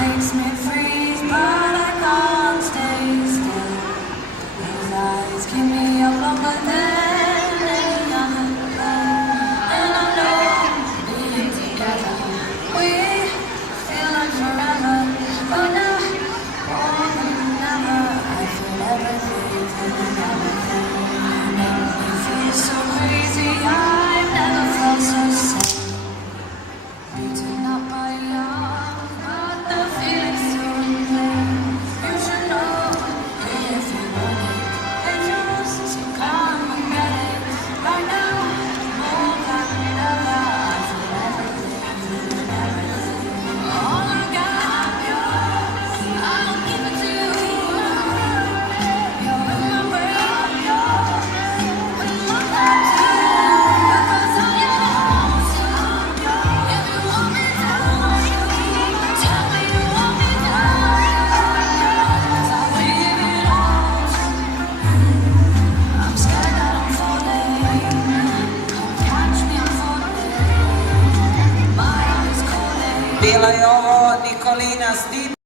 Makes me freeze, but I can't stay still. His eyes keep me up longer than any other love. And I know being together, we feel like forever. But now, more than ever, I feel everything, feeling everything. You make me feel so crazy, I've never felt so sad. Beating up my arms, but the feeling's still in pain. You should know if you want it, it's yours, so come and get it. Right now, more than ever, I feel everything, feeling everything. All I got, yours, I'll give it to you. You're in my brain, you're in my life too. Because I'm yours, if you want me to, tell me you want me to. 'Cause I leave it all to you. I'm scared that I'm falling. Come catch me, I'm falling. My heart is calling. Біла його Ніколіна Стіп.